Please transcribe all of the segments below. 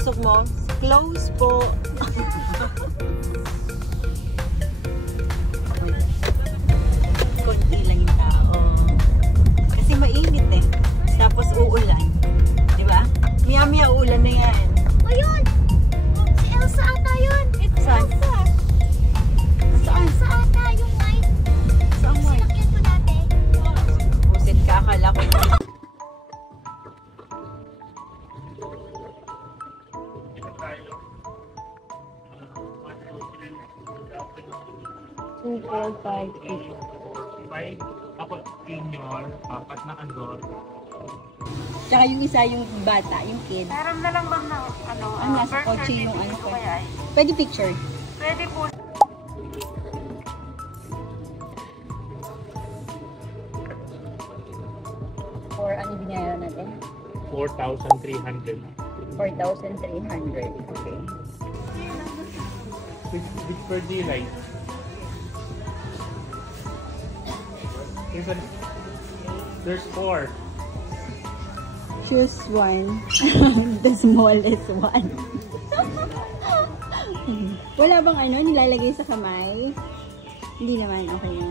pinasok mo? Close po. Kunti lang yung tao. Kasi mainit eh. Tapos uulan. Diba? Maya-maya uulan na yan. Ayun! Si Elsa ata yun! Saan? Elsa! Si Saan? Elsa ata yung white. Saan white? Sinakyan ko dati. Busit ka, akala ko. Two, four, five, eight. 5 ako senior, 4 na andor. Tsaka yung isa yung bata, yung kid. Meron na lang bang na, ano, Ang nasa birth kotse yung ano certificate ko. kaya ay? Pwede picture. Pwede po. Or ano binayaran natin? 4,300. 4,300. Okay. Which bird do you like? There's 4. Choose one. The smallest one. Wala bang ano, nilalagay sa kamay? Hindi naman, okay na.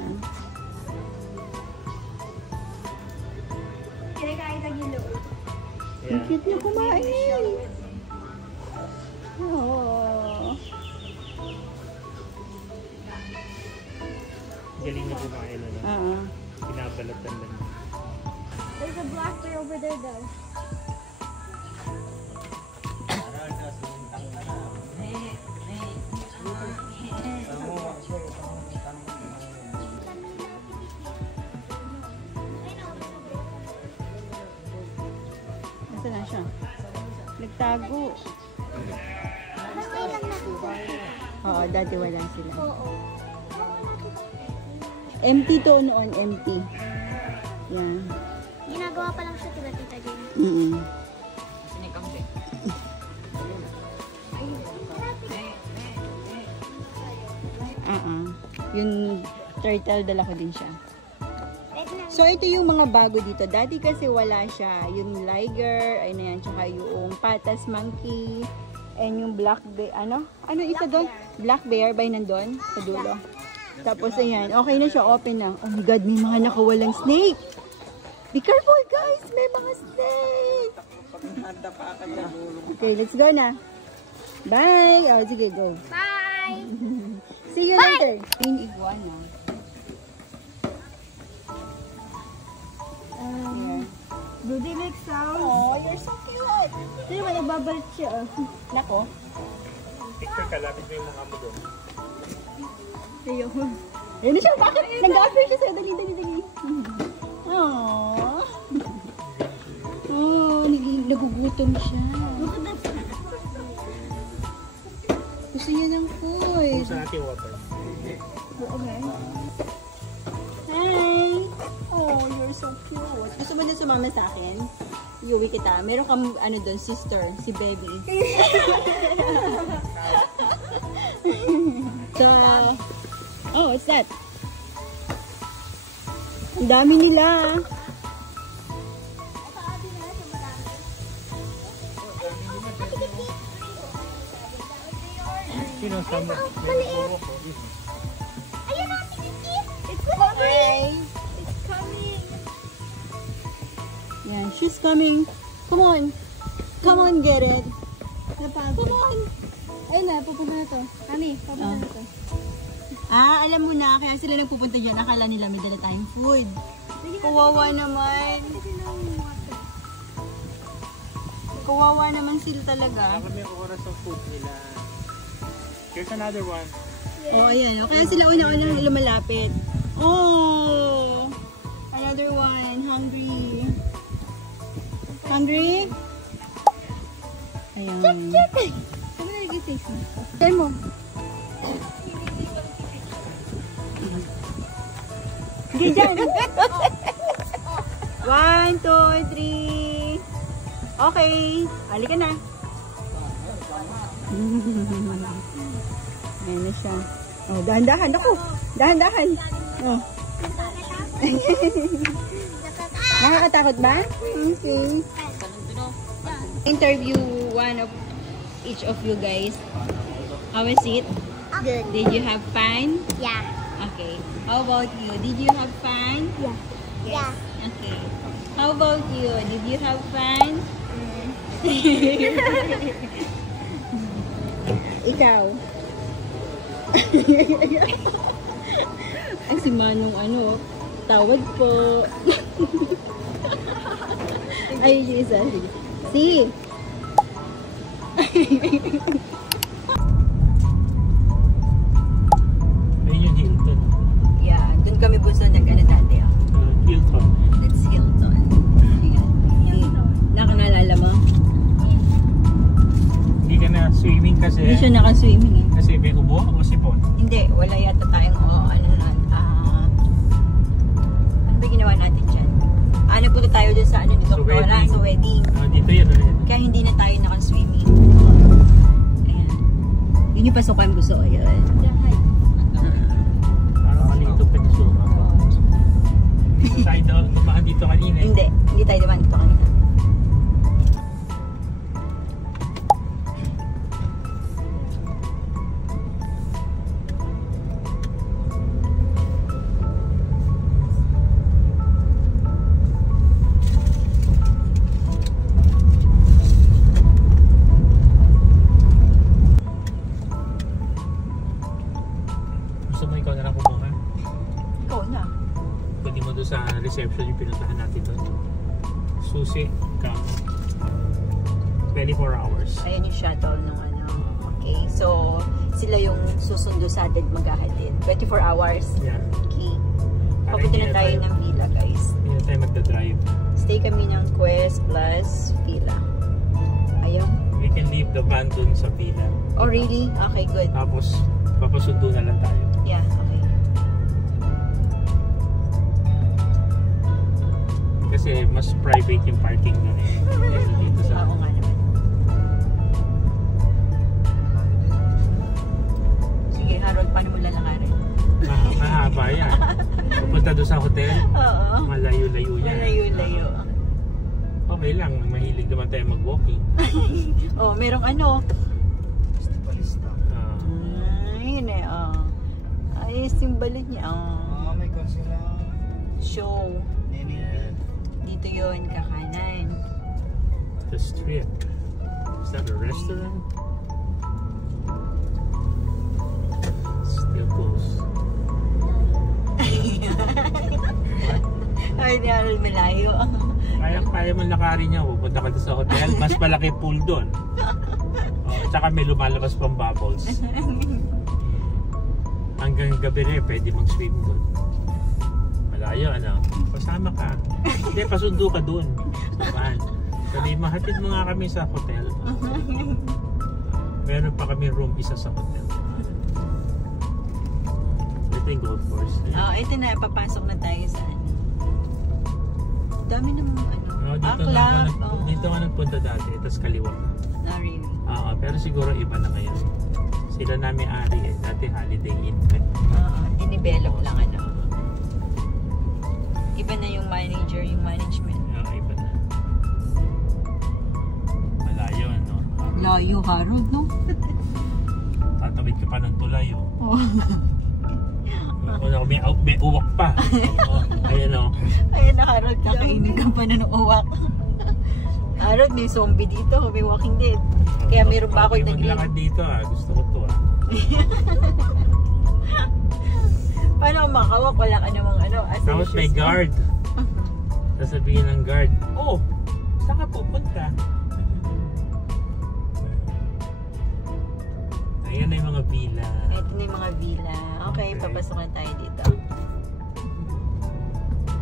Kinakain ng hilo. Ang cute na kumain. Oh. Galing na kumain na. Pinabalatan lang. There's a black bear over there though. Nasaan na siya? Nagtago. Nakay lang nakita. Oo, dati wala sila. Oo. Empty to noon, empty. Yan. Ginagawa pa lang siya, diba, Tita Jane? Yung turtle, dala ko din siya. Wait lang. So, ito yung mga bago dito. Dati kasi wala siya. Yung liger, ay na yan. Tsaka yung patas monkey. And yung black bear. Ano? Ano isa doon? Black bear by nandun? Sa dulo. Tapos, ayan. Okay na siya. Open na. Oh my God, may mga nakawalang snake. Be careful, guys. May mga snake. Okay, let's go na. Bye. Oh, sige, go. Bye! See you later. Green iguana. Do they make sound? Oh, you're so cute. Hindi naman, nagbabalit siya. Nako. Picture ka, lapit mo yung mga mo doon. Ayoko. Ayun na siya. Bakit? Nag-offer siya sa'yo. Dali, dali, dali. Aww. Oh, nagugutom siya. Gusto niya ng food. Gusto natin water. Okay. Hi! Oh, you're so cute. Gusto mo na sumama sa akin? Iuwi kita. Meron kang, ano doon, sister, si Baby. So, oh, what's that? Ang dami nila. Sino sa mo? Ayun na, Titi! It's Hi! It's coming! Yeah, she's coming. Come on. Come on, get it. Come on. Ayun na, pupunta na to. Kami, pupunta na to. Ah, alam mo na, kaya sila nagpupunta dyan. Akala nila may dala tayong food. Kawawa naman. Kawawa naman sila talaga. Dapat may oras ng food nila. Here's another one. Oh, ayan. Oh. Kaya sila una-una lumalapit. Oh! Another one. Hungry. Hungry? Ayan. Check! Saan mo nalagay face mo? Saan mo? Sige dyan. 1, 2, 3. Okay. Halika na. Ayan na siya. Oh, dahan-dahan. Ako. Dahan-dahan. Oh. Nakakatakot ba? Okay. Interview one of each of you guys. How was it? Good. Did you have fun? Yeah. Okay. How about you? Did you have fun? Yeah. Yeah. Okay. How about you? Did you have fun? Ikaw? Ay, si Manong ano, tawag po. Ay, isa. Si. Ayun yung Hilton. Yeah, dun kami bunso nag-ano dati. Hilton. It's Hilton. Ayan. Nakanalala mo? Hindi ka na swimming kasi. Hindi siya naka-swimming eh. Kasi may ubo o sipon. Hindi, wala yata tayong ano ba ginawa natin dyan? Nagpunta tayo dun sa ano ni Sa Doktora, wedding. sa wedding. Dito yan ulit. Kaya hindi na tayo naka-swimming. Ayan. Yun yung pasukan gusto ko yun. Parang malito pa ito suka. Tayo tumahan dito kanina. Hindi tayo naman dito kanina. Gusto mo ikaw na lang kumuha? Ikaw na. Pwede mo doon sa reception yung pinuntahan natin doon. Susi, kamo. 24 hours. Ayan yung shuttle nung ano. Okay, so sila yung susundo sa atin maghahatid. 24 hours. Yeah. Okay. Para Papunta hindi na tayo ng Villa, guys. Hindi na tayo magdadrive. Stay kami ng Quest plus Villa. Ayun. We can leave the van doon sa villa. Oh, really? Okay, good. Tapos, papasundo na lang tayo. Yeah, okay. Kasi mas private yung parking doon eh. Kaysa dito sa... Oo nga naman. Sige, Harold, paano mo lalakarin? Mahaba yan. Pupunta doon sa hotel, Oo. malayo-layo yan. Malayo-layo. Okay lang, mahilig naman tayo mag-walking. Oh, merong ano. Ah, Ayun eh, oh. Ayos yung balit niya, oh. may sila. Show. yeah. Dito yun, kakanan. The strip. Is that a restaurant? Still close. Ay, di Harold, malayo. Kaya mo lakarin niya, pupunta ka sa hotel, mas malaki pool doon. Tsaka may lumalabas pang bubbles. Hanggang gabi rin, pwede mag-swim doon. Malayo, ano? Pasama ka. Hindi, pasundo ka doon. Sabi, mahatid mo nga kami sa hotel. Meron pa kami room isa sa hotel. Ito yung golf course. Oh, ito na, papasok na tayo sa ano. Dami namang ano. Dito nga nagpunta dati, tapos kaliwa. Not really. Pero siguro iba na ngayon. Sila na may-ari eh. Dati Holiday Inn. Dinevelop lang ano. Iba na yung manager, yung management. Iba na. Malayo, no? Layo, Harold, no? Tatawid ka pa ng tulay, oh. Oh. May uwak pa. Ayan, oh. Ayan na, Harold, kakainin ka pa na ng uwak. Harold, may zombie dito, may walking dead. Kaya meron pa ako maglakad dito, ah. Gusto ko to, ah. Paano kung makawak? Wala ka namang ano. Tapos may guard. Sasabihin ng guard, oh, saan ka pupunta? Ayan na yung mga villa. Ito na yung mga villa. Okay, papasok na tayo dito.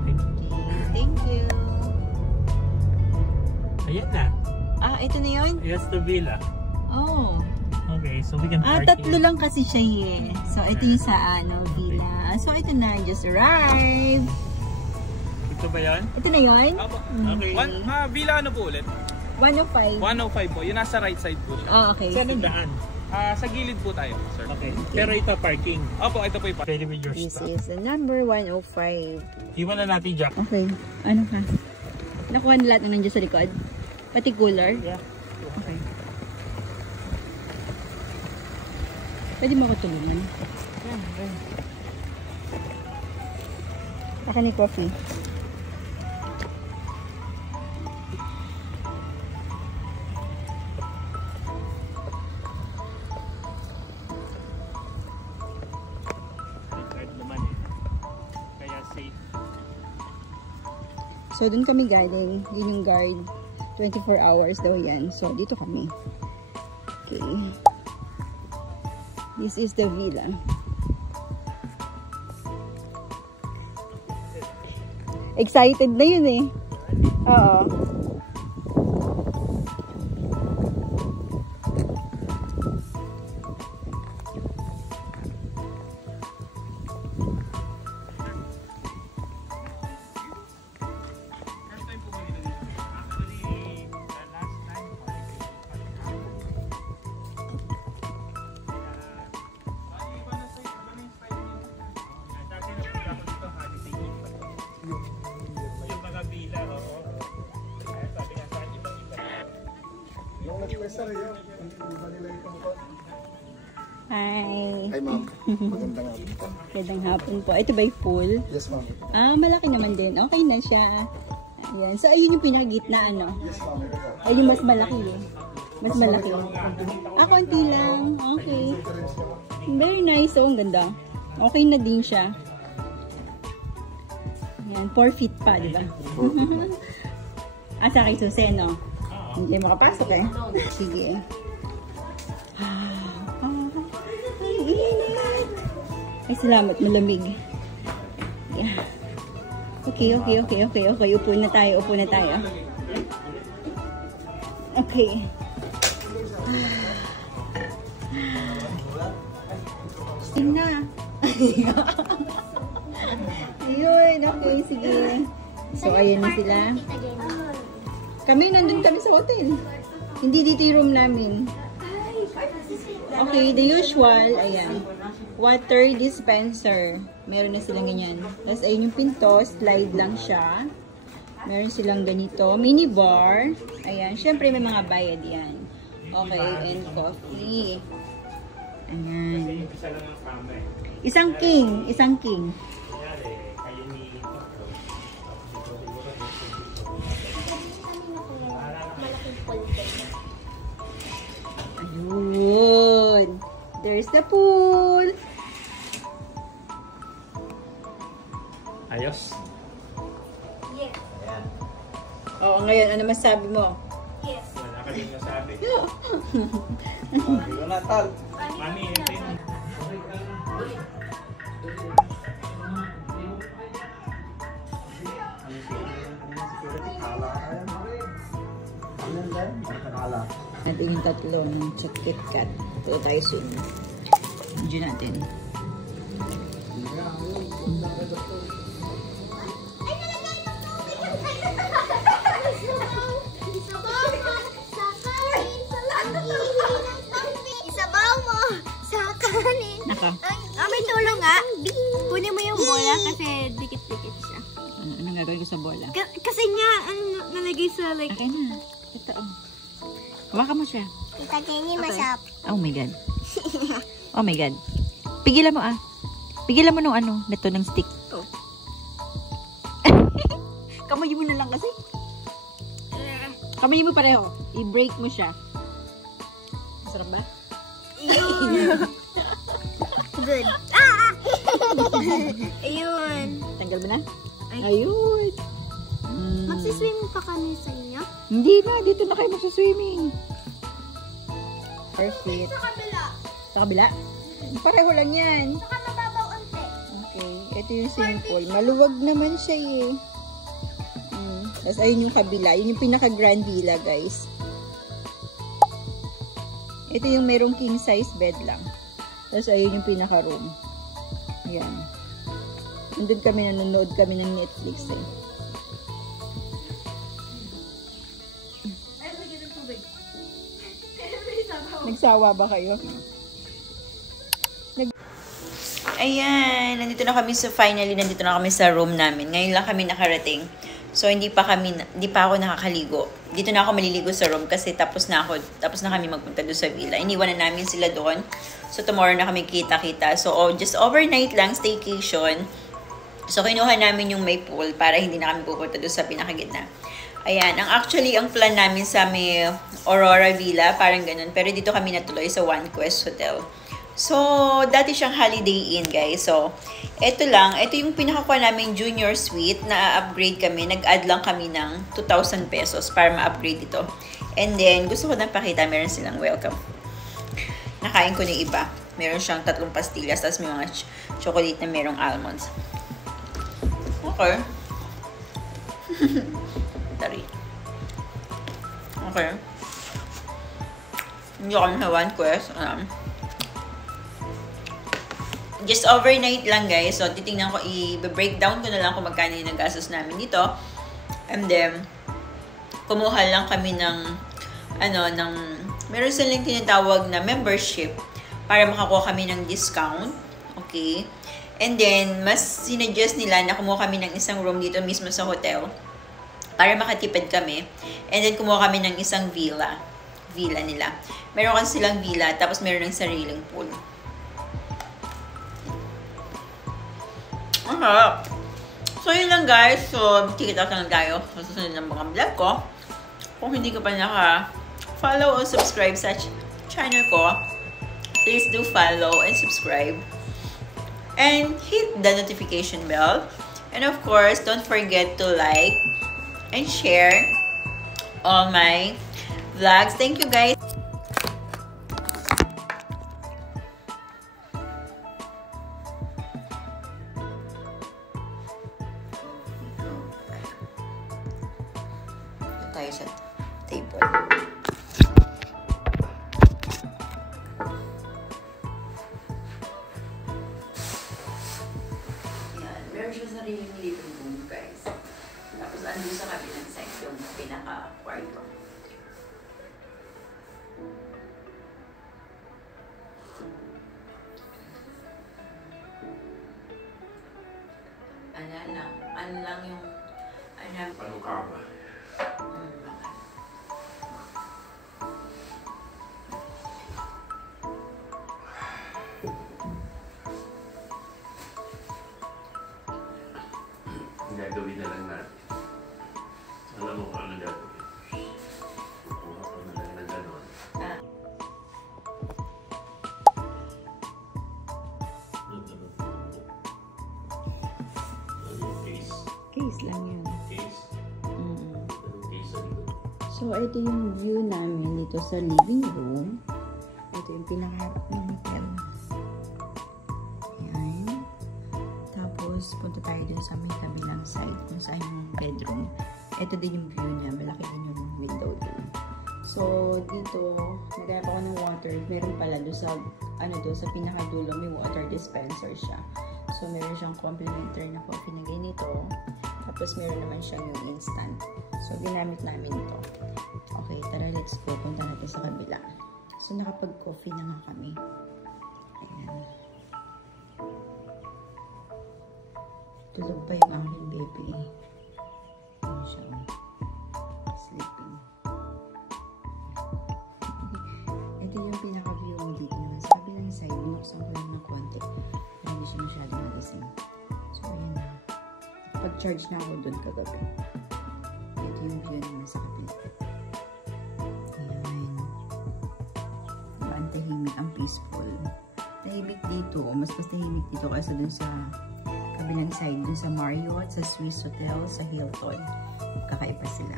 Okay, thank you. Ayan na. Ito na yun? Yes, the villa. Oh. Okay, so we can park Tatlo here. lang kasi siya eh. So, ito yung sa villa. So, ito na. Just arrived. Ito ba yan? Ito na yun? Opo. Okay. Villa ano po ulit? 105. 105 po. Yun nasa right side po siya. Oh, okay. Saan ang daan? Sa gilid po tayo, sir. Okay. Pero ito parking. Opo, ito po yung Pwede with your This stuff. is the number 105. Iwan na natin, Jack. Okay. Ano ka? Nakuha na lahat ng nandiyan sa likod? Pati cooler? Yeah. Okay. Pwede mo ako tulungan? Baka ni coffee. Guard naman eh. Kaya safe. So, dun kami galing. Yun yung guard. 24 hours daw yan. So, dito kami. Okay. This is the villa. Excited na yun eh. Oo. Yung mga villa, oo. Kaya sabi nga sa akin, ibang-iba. Yung nag-sir yun, iba nila yung tungkol. Hi. Hi ma'am, magandang hapon po. Magandang hapon po. Ito ba yung pool? Yes ma'am. Ah, malaki naman din. Okay na siya. Ayan. So, ayun yung pinakagitna, ano? Yes ma'am, ito po. Ayun yung mas malaki eh. Mas malaki. Ah, konti lang. Okay. Very nice. Oh, ang ganda. Okay na din siya. Ayan. 4 feet pa, di ba? Ah, sa akin suseno. Hindi makapasok eh. Sige. Ay, init. Ay, salamat. Malamig. Yeah. Okay. Upo na tayo. Okay. Tingnan. Ayun, okay, sige. So, ayan na sila. Kami, nandun kami sa hotel. Hindi dito yung room namin. Okay, the usual, ayan. Water dispenser. Meron na silang ganyan. Tapos, ayun yung pinto, slide lang siya. Meron silang ganito. Mini bar. Ayan, syempre may mga bayad yan. Okay, and coffee. Ayan. Isa lang ang kama eh. Isang king. Kunyari, kayo ni Ayun. There's the pool. Ayos. Oo, ngayon, ano masabi mo? Wala ka din nasabi. Natal. Mami, ito yung... Natin yung tatlong chocolate cat. Ito tayo soon. Diyan natin. Isabaw mo sa kanin. Naka. May tulong nga. Kunin mo yung bola kasi dikit-dikit siya. Anong gagawin ko sa bola? Kasi nga, nalagay sa like... Okay na. Ito, oh. Hawakan mo siya. Itagay masap. Oh my God. Oh my God. Pigilan mo ah. Pigilan mo nung ano, neto ng stick. Oh. Kamay mo na lang kasi. Kamay mo pareho. I-break mo siya. Masarap ba? Good. Ayun. Tanggal mo na? Ayun. Magsiswimming pa kami sa inyo? Hindi na. Dito na kayo magsaswimming. Perfect. Sa kabila. Sa kabila? Pareho lang yan. Saka mababaw unti. Okay. Ito yung swimming pool. Maluwag naman siya eh. Tapos ayun yung kabila. Yun yung pinaka-grand villa, guys. Ito yung merong king size bed lang. Tapos ayun yung pinaka-room. Ayan. Nandun kami, nanonood kami ng Netflix eh. Nagsawa ba kayo? Ayan, nandito na kami sa room namin. Ngayon lang kami nakarating. So, hindi pa ako nakakaligo. Dito na ako maliligo sa room kasi tapos na kami magpunta doon sa villa. Iniwan na namin sila doon. So, tomorrow na kami kita-kita. So, just overnight lang, staycation. So, kinuha namin yung may pool para hindi na kami pupunta doon sa pinakagitna. Ayan. Actually, ang plan namin sa may Aurora Villa, parang ganun. Pero dito kami natuloy sa One Quest Hotel. So, dati siyang Holiday Inn, guys. So, ito yung pinakakuha namin junior suite na upgrade kami. Nag-add lang kami ng 2,000 pesos para ma-upgrade ito. And then, gusto ko nang pakita, meron silang welcome. Nakain ko ng iba. Meron siyang 3 pastillas, tapos may mga chocolate na merong almonds. Okay. Tari. Okay. Hindi kami sa One Quest. Just overnight lang, guys. So, titingnan ko, i-breakdown ko na lang kung magkano yung nagastos namin dito. And then, kumuha lang kami ng, meron silang tinatawag na membership para makakuha kami ng discount. Okay? And then, mas sinuggest nila na kumuha kami ng isang room dito mismo sa hotel para makatipid kami. And then, kumuha kami ng isang villa nila. Meron kasi silang villa, tapos meron ng sariling pool. So, yun lang, guys. So, tikita lang tayo sa susunod ng mga vlog ko. Kung hindi ka pa naka-follow o subscribe sa channel ko, please do follow and subscribe. And hit the notification bell. And of course, don't forget to like and share all my vlogs. Thank you, guys. Tayo sa table. Yan. Meron siya sariling living room, guys. Tapos andun sa kabilang side yung pinaka-kwarto. Ano lang yung Panukama. Gagawin na lang natin. Alam mo kung ano gagawin. Kukuha ko na lang na gano'n. Case lang yun. Case? Case sa likod. So, ito yung view namin dito sa living room. Ito yung pinakaharap ng hotel. Ayan. Tapos, punta tayo dun sa may kabilang side kung saan yung bedroom. Ito din yung view niya. Malaki din yung window doon. So, dito, naghanap ako ng water. Meron pala doon sa, doon sa pinakadulo, may water dispenser siya. So, meron siyang complimentary na coffee na ganito. Tapos, meron naman siyang yung instant. So, ginamit namin ito. Okay, tara, let's go. Punta natin sa kabila. So, nakapag-coffee na nga kami. Ayan. Tulog pa yung aking baby. Ayan siya. Sleeping. Ito yung pinaka-view mo dito naman. Sa kabilang side, binuksan ko lang ng konti. Pero hindi siya masyadong nagising. So, ayan na. Pag-charge na ako doon kagabi. Ito yung view naman sa kabila. Ayan. Ang tahimik, ang peaceful. Tahimik dito. Mas tahimik dito kaysa dun sa kabilang side. Dun sa Marriott, sa Swiss Hotel, sa Hilton. Kakaiba sila.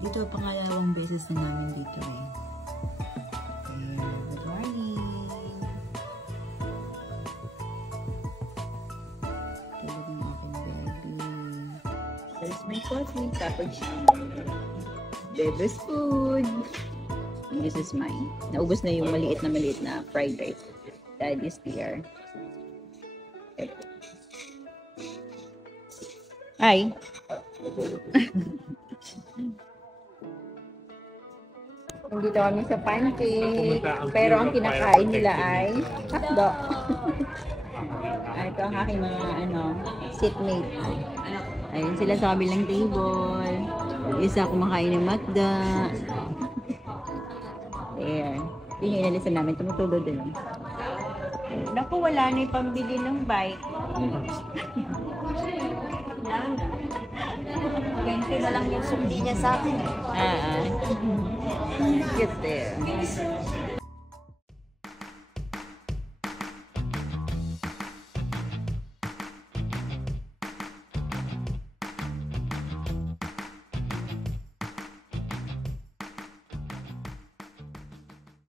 Dito, pangalawang beses na namin dito eh. Ayan. Good morning. Tulog ng aking baby. There's my coffee. Cappuccino. Baby's food. And this is mine. Naubos na yung maliit na fried rice. Daddy's here. Hi. Nandito kami sa pancake. Pero ang kinakain nila ay hotdog. Ito ang aking mga seatmate. Ayun sila sa kabilang table. Isa kumakain ng McDa. Ayan. Yun yung inalisan namin. Tumutulo din. Naku, wala na yung pambili ng bike. Ganito na lang yung sundi niya sa akin. Cute there.